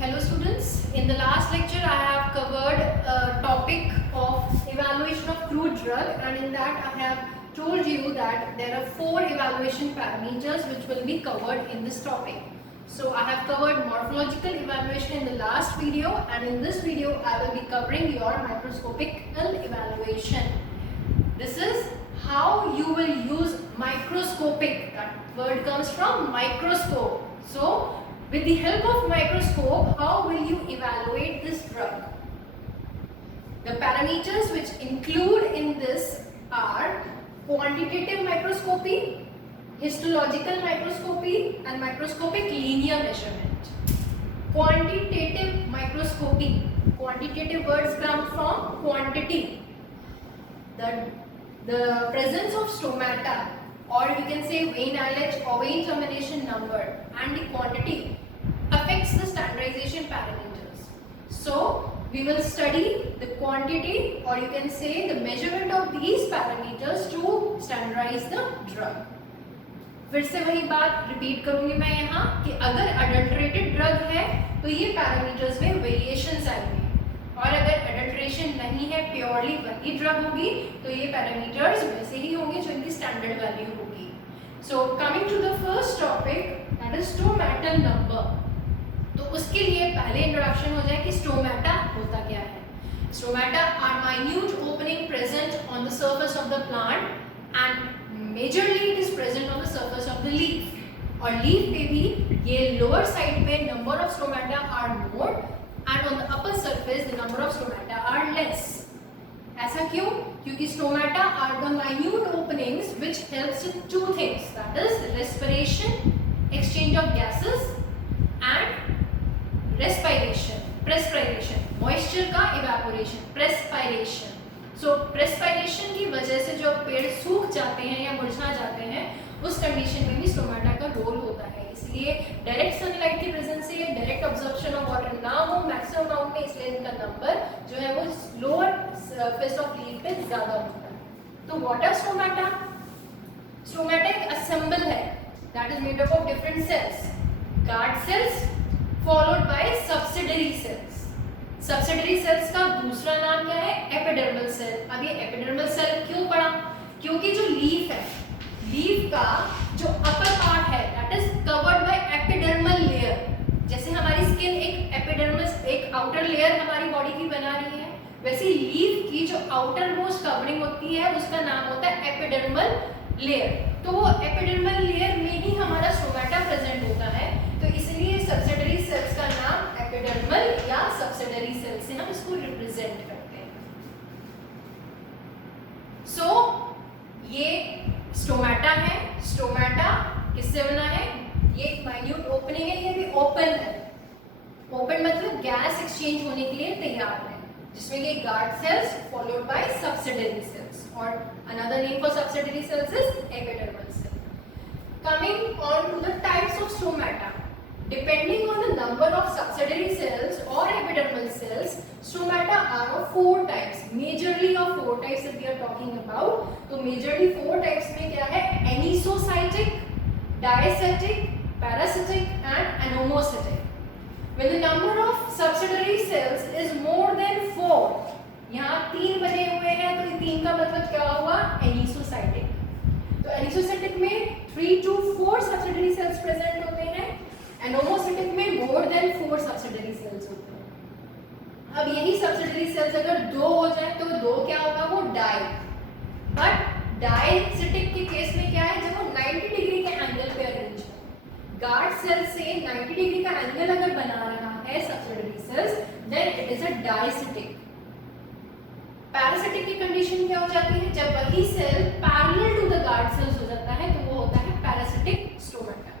Hello students, in the last lecture I have covered a topic of evaluation of crude drug, and in that I have told you that there are 4 evaluation parameters which will be covered in this topic. So I have covered morphological evaluation in the last video, and in this video I will be covering your microscopical evaluation. This is how you will use microscopic. That word comes from microscope. So with the help of microscope, how will you evaluate this drug? The parameters which include in this are quantitative microscopy, histological microscopy, and microscopic linear measurement. Quantitative microscopy. Quantitative words come from quantity. The presence of stomata, or you can say vein islet or vein termination number, and the quantity affects the standardization parameters. So we will study the quantity, or you can say the measurement of these parameters to standardize the drug. फिर से वही बात repeat करूंगी मैं यहाँ कि अगर adulterated drug है तो ये पैरामीटर्स में वेरिएशंस आएंगे, और अगर अडल्ट्रेशन नहीं है, प्योरली वही ड्रग होगी, तो ये पैरामीटर्स वैसे ही होंगे जो इनकी स्टैंडर्ड वैल्यू होगी. So coming to the first topic, that is stomatal number. तो उसके लिए पहले इंट्रोडक्शन हो जाए कि स्टोमैटा होता क्या है. Stomata are minute opening present on the surface of the plant, and majorly it is present on the surface of the leaf. और लीफ पे भी ये लोअर साइड पे number of stomata are more, and on the upper surface the number of stomata are less. ऐसा क्यों? क्योंकि stomata are the minute openings which helps in two things, that is respiration, exchange of gases, and perspiration, moisture का evaporation, perspiration. So perspiration की वजह से जो पेड़ सूख जाते हैं या मुरझा जाते हैं, उस कंडीशन में भी स्टोमाटा का रोल होता है. इसलिए डायरेक्ट सनलाइट की प्रेजेंस से डायरेक्ट ऑब्जर्प्शन ऑफ वाटर ना हो मैक्सिमम अमाउंट में, इसलिए इनका नंबर जो है वो लोअर सरफेस ऑफ लीफ पे ज्यादा होता है. तो व्हाट आर स्टोमाटा? स्टोमाटा एक असेंबल है that is made up of different cells. Guard cells followed by subsidiary cells. Subsidiary cells का दूसरा नाम क्या है? Epidermal cell. अब ये एपिडर्मल सेल क्यों पढ़ा? क्योंकि जो लीफ है, लीफ का जो अपर पार्ट है that is covered by epidermal layer. जैसे हमारी स्किन एक एपिडर्मिस, एक आउटर लेयर हमारी बॉडी की बना रही है, वैसे लीफ की जो आउटर मोस्ट कवरिंग होती है उसका नाम होता है एपिडर्मल लेयर. तो वो एपिडर्मल लेयर में ही हमारा स्टोमाटा प्रेजेंट होता है. तो इसलिए सब्सिडरी सेल्स का नाम एपिडर्मल या सब्सिडरी सेल से हम इसको रिप्रेजेंट करते हैं. सो ये स्टोमाटा है. स्टोमाटा किससे बना है? ये एक माइन्यूट ओपनिंग है, ये भी ओपन है. ओपन मतलब गैस एक्सचेंज होने के लिए तैयार है, जिसमें ये guard cells followed by subsidiary cells, और another name for subsidiary cells is epidermal cell. Coming on to the types of stomata, depending on the number of subsidiary cells or epidermal cells, stomata are of 4 types. Majorly of 4 types that we are talking about. तो majorly 4 types में क्या है? Anisocytic, diacytic, parasitic, and anomocytic. When the number of subsidiary cells is more than 4, यहाँ 3 बने हुए हैं, तो ये 3 का मतलब क्या हुआ? Anisocytic. तो anisocytic में 3 to 4 subsidiary cells present होते हैं. एनोमोसिटिक में मोर देन 4 सब्सिडरी सेल्स होते हैं. अब यही सब्सिडरी सेल्स अगर 2 हो जाए तो 2 क्या होगा? वो डाई. बट डायसिटिक के केस में क्या है? जब वो 90 डिग्री के एंगल पे अरेंज है, गार्ड सेल से 90 डिग्री का एंगल अगर बना रहा है subsidiary cells, then it is a diacytic. Paracytic की कंडीशन क्या हो जाती है? जब वही cell parallel to the guard cells हो जाता है, तो वो होता है पैरासिटिक स्टोमाटा.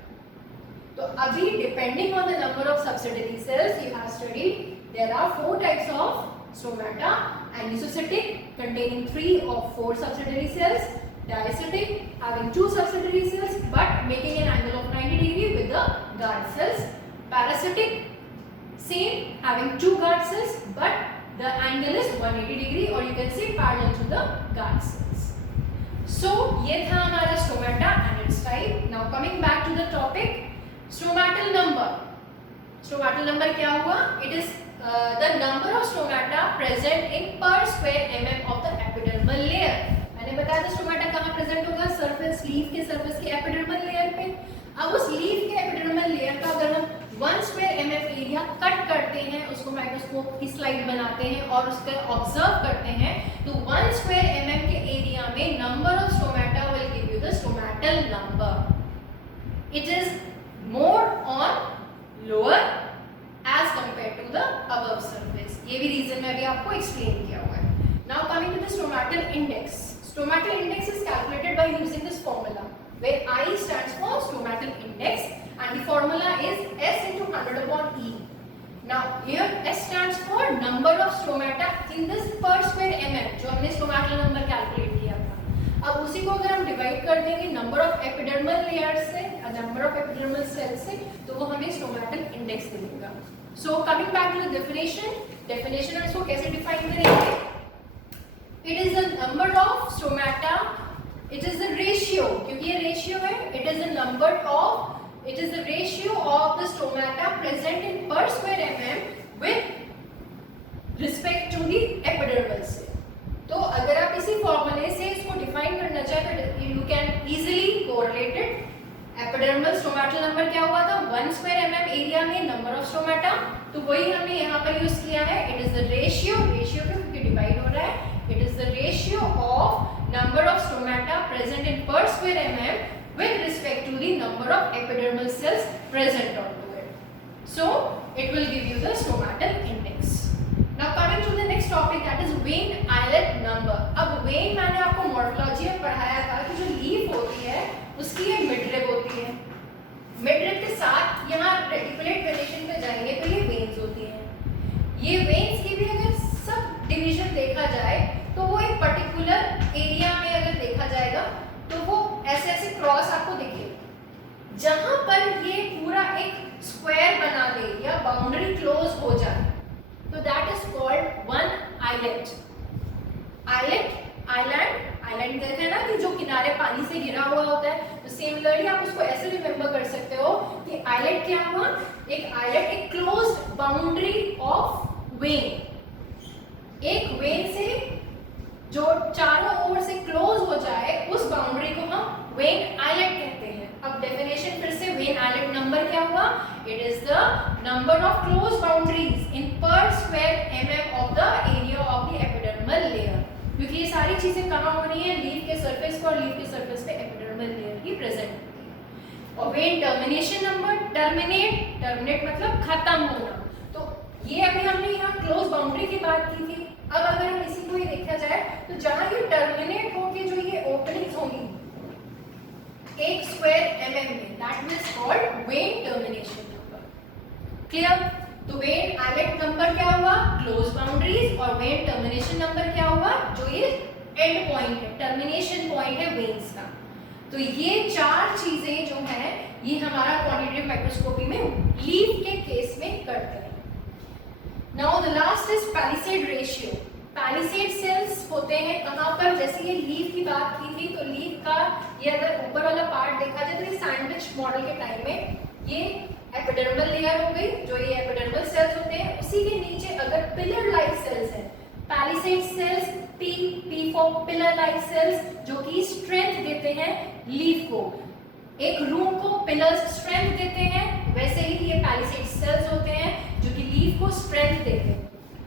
तो अभी depending on the number of subsidiary cells you have studied, there are 4 types of stomata. Anisocytic containing 3 or 4 subsidiary cells, diacitic having 2 subsidiary cells but making an angle of 90 degree with the guard cells, parasitic same having 2 guard cells but the angle is 180 degree, or you can say parallel to the guard cells. So ये था हमारा stomata and its type. Now coming back to the topic, stomatal number. Stomatal number क्या हुआ? It is the number of stomata present in per square mm of the epidermal layer. मैंने बताया था stomata कहाँ present होगा? Surface, leaf के surface के epidermal layer पे। अब उस लीफ के एपिडर्मल लेयर का अगर हम 1 स्क्वायर mm एरिया कट करते हैं, उसको माइक्रोस्कोप की स्लाइड बनाते हैं और उसका ऑब्जर्व करते हैं, तो 1 स्क्वायर mm के एरिया में number of stomata will give you the stomatal number. It is more on lower as compare to the above surface. ये भी रीजन मैं अभी आपको एक्सप्लेन किया हुआ है। Now coming to the stomatal index. Stomatal index is calculated by using this formula where I stands for stomatal index and the formula is S into 100 upon E. Now here S stands for number of stomata in this per square mm जो हमने stomatal number calculate किया था। अब उसी को अगर हम divide कर देंगे number of epidermal layers से, number of epidermal cells से, तो वो हमें stomatal index देगा। So coming back to the definition इसको कैसे डिफाइन करेंगे? It is the number of stomata, it is the ratio, क्योंकि ये रेशियो है, it is the ratio of the stomata present in per square mm with respect to the epidermal से। तो अगर आप इसी फॉर्मूले से इसको डिफाइन करना चाहे तो you can easily correlate it। Epidermal stomatal number क्या हुआ था? 1 स्क्वायर mm एरिया में नंबर ऑफ स्टोमेटा, तो वही हमने यहाँ पर यूज किया है। इट इज द रेशियो क्योंकि डिवाइड हो रहा है, it is the ratio of number of stomata present in per square mm with respect to the number of epidermal cells present onto it. So it will give you the stomatal index. Now coming to the next topic, that is vein islet number. अब vein मैंने आपको morphology में पढ़ाया था कि जो leaf होती है उसकी ये मिडरिब होती है। मिडरिब के साथ यहाँ रेटिकुलेट वेनेशन पे जाएंगे तो ये वेन्स होती हैं। ये वेन्स की भी अगर सब डिवीजन देखा जाए तो वो एक पर्टिकुलर एरिया में अगर देखा जाएगा तो वो ऐसे ऐसे क्रॉस आपको दिखेगा। जहां पर ये पूरा एक स्क्वायर बना दे या बाउंड्री क्लोज हो जाए तो that is called one island. Island कहते हैं ना कि जो किनारे पानी से घिरा हुआ होता है, तो सिमिलरली आप उसको ऐसे रिमेंबर कर सकते हो कि आइलैंड क्या हुआ? एक आइलैंड एक क्लोज्ड बाउंड्री ऑफ वेन। एक वेन से जो चारों ओर से क्लोज हो जाए उस बाउंड्री को हम वेन आइलैंड कहते हैं। अब डेफिनेशन फिर से, वेन आइलैंड नंबर क्या हुआ? It is the number of close boundaries in per square mm of the area of the epidermal layer. क्योंकि ये सारी चीजें कहाँ होनी है? लीफ के सरफेस पर, और लीफ के सरफेस पे एपिडर्मल लेयर ही प्रेजेंट होती है। और वेन टर्मिनेशन नंबर, टर्मिनेट मतलब खत्म होना। तो ये अभी हमने यहाँ क्लोज बाउंड्री की बात की थी। अब अगर हम इसी को ही देखा जाए तो जहां ये टर्मिनेट होके जो ये ओपनिंग्स होंगी 1 स्क्वायर mm में, that is called when termination number. Clear? तो वेन आइलैंड नंबर क्या हुआ? Close boundaries. और वेन टर्मिनेशन नंबर क्या हुआ? जो ये एंड पॉइंट है, टर्मिनेशन पॉइंट है वेन्स का। तो ये चार चीजें जो है ये हमारा क्वांटिटेटिव माइक्रोस्कोपी में लीफ के केस में करते हैं। Now the last is palisade ratio. Palisade cells होते हैं कहाँ पर? जैसे ये लीफ की बात की थी, तो लीफ का ये अगर ऊपर वाला पार्ट देखा जाए तो ये सैंडविच मॉडल के टाइम में ये एपिडर्मल लेयर हो गई, जो ये एपिडर्मल सेल्स होते हैं। उसी के नीचे अगर पिलर लाइक सेल्स हैं, palisade cells, P for pillar like cells, जो कि स्ट्रेंथ देते हैं लीफ को, एक रूम को पिलर्स स्ट्रेंथ देते हैं, वैसे ही ये पैलिसेड सेल्स होते हैं जो कि लीफ को स्ट्रेंथ देते हैं।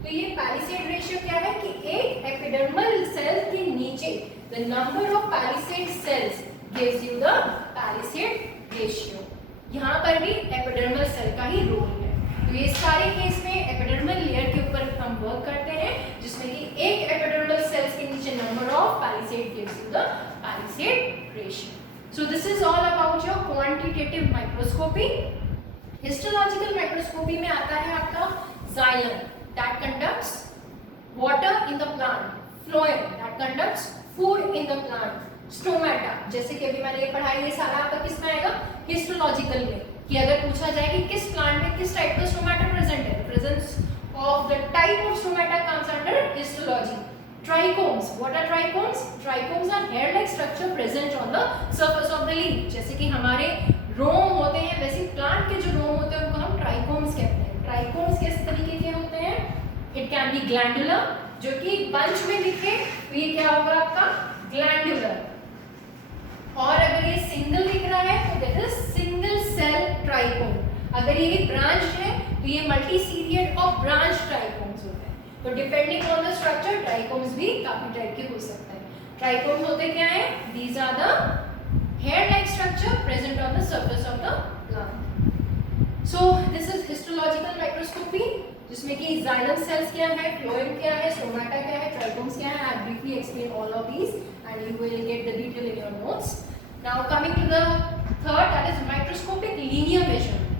तो ये पैलिसेड रेशियो क्या है कि एक एपिडर्मल सेल के नीचे the number of palisade cells gives you the palisade ratio. यहाँ पर भी एपिडर्मल सेल का ही रोल है। तो ये सारे केस में एपिडर्मल लेयर के ऊपर हम वर्क करते हैं, जिसमें कि एक एपिडर्मल सेल्स के नीचे number of palisade gives you the palisade ratio. So this is all about your quantitative microscopy. Histological microscopy में आता है आपका xylem that conducts water in the plant, phloem that conducts food in the plant, stomata जैसे कि अभी मैंने ये पढ़ाई, ये सारा आपका किस में आएगा? हिस्टोलॉजिकल में। कि अगर पूछा जाए कि किस प्लांट में किस टाइप का स्टोमेटा प्रेजेंट है, presence of the type of stomata comes under histology. Trichomes. What are trichomes? Trichomes are hair-like structure present on the surface of the leaf. जैसे कि हमारे रोम होते हैं, वैसे प्लांट के जो रोम होते हैं उनको हम ट्राइकोम्स कहते हैं। कैन बी ग्लैंडुलर, जो कि बंच में दिखे तो ये क्या होगा आपका ग्लैंडुलर। और अगर ये सिंगल दिख रहा है तो that is single cell trichome. अगर ये ब्रांच है तो ये मल्टीसीरियड ऑफ ब्रांच ट्राइकोम्स होते हैं। तो depending on the structure trichomes भी काफी टाइप के हो सकते हैं। ट्राइकोम्स होते क्या है? These are the hair like structure present on the surface of the plant. So this is histological microscopy, जिसमें कि xylem cells क्या है, phloem क्या है, stomata क्या है, trichomes क्या है. I have briefly explained all of these and you will get the detail in your notes. Now coming to the third, that is microscopic linear measurement.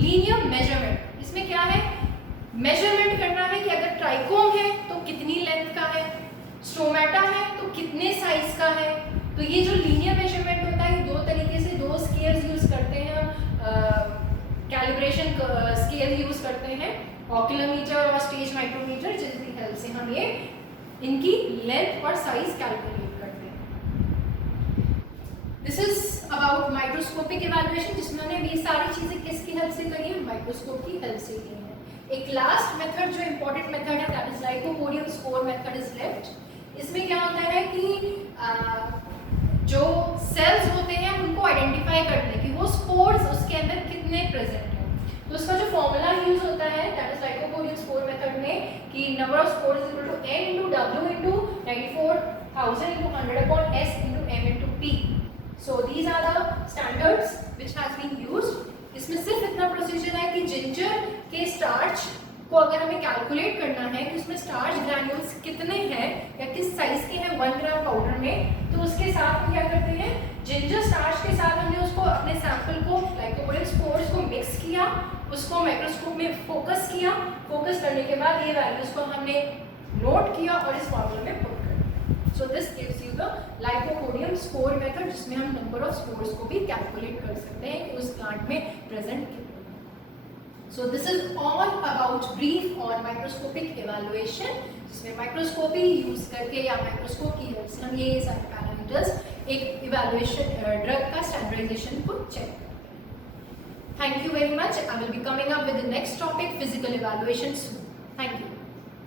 Linear measurement, इसमें क्या है? measurement करना है कि अगर ट्राइकोम है तो कितनी लेंथ का है, स्टोमेटा है तो कितने साइज का है। तो ये जो लीनियर मेजरमेंट होता है, दो तरीके से दो स्केल्स यूज करते हैं हम, कैलिब्रेशन स्केल यूज करते हैं, ऑक्यूलोमीटर और स्टेज माइक्रोमीटर, जिसकी हेल्प से हम ये इनकी लेंथ और साइज कैलकुलेट करते हैं। This is about microscopic evaluation, जिसमें हमने ये सारी चीजें किसकी हेल्प से करी है? माइक्रोस्कोप की हेल्प से की है। एक लास्ट मेथड जो इंपॉर्टेंट मेथड है, that is lycopodium spore method is left. इसमें क्या होता है कि जो सेल्स होते हैं उनको आइडेंटिफाई करने की वो स्पोर्स उसके अंदर कितने प्रेजेंट हैं। तो उसका जो फॉर्मूला यूज होता है that is lycopodium spore method में कि number of spores is equal to n into w into 94,000 into 100 upon s into m into p. So these are the standards which has been used. इसमें सिर्फ इतना procedure है कि ginger के starch को अगर हमें कैलकुलेट करना है कि उसमें स्टार्च ग्रैन्यूल्स कितने हैं या किस साइज के हैं 1 ग्राम पाउडर में, तो उसके साथ हम क्या करते हैं, जिंजर स्टार्च के साथ हमने उसको अपने सैंपल को लाइकोपोडियम स्पोर्स को मिक्स किया, उसको माइक्रोस्कोप में फोकस किया, फोकस करने के बाद ये वैल्यूज को हमने नोट किया और इस फॉर्मूला में पुट कर दिया। So this gives you the lycopodium spore method, जिसमें हम नंबर ऑफ स्पोर्स को भी कैलकुलेट कर सकते हैं कि उस प्लांट में प्रेजेंट कितने। So this is all about brief on microscopic evaluation, जिसमें माइक्रोस्कोपी यूज करके या माइक्रोस्कोप की हेल्प से हम ये सारे पैरामीटर्स एक इवैल्यूएशन ड्रग का स्टैंडर्डाइजेशन को चेक करते हैं। Thank you very much. I will be coming up with the next topic, physical evaluation soon. Thank you.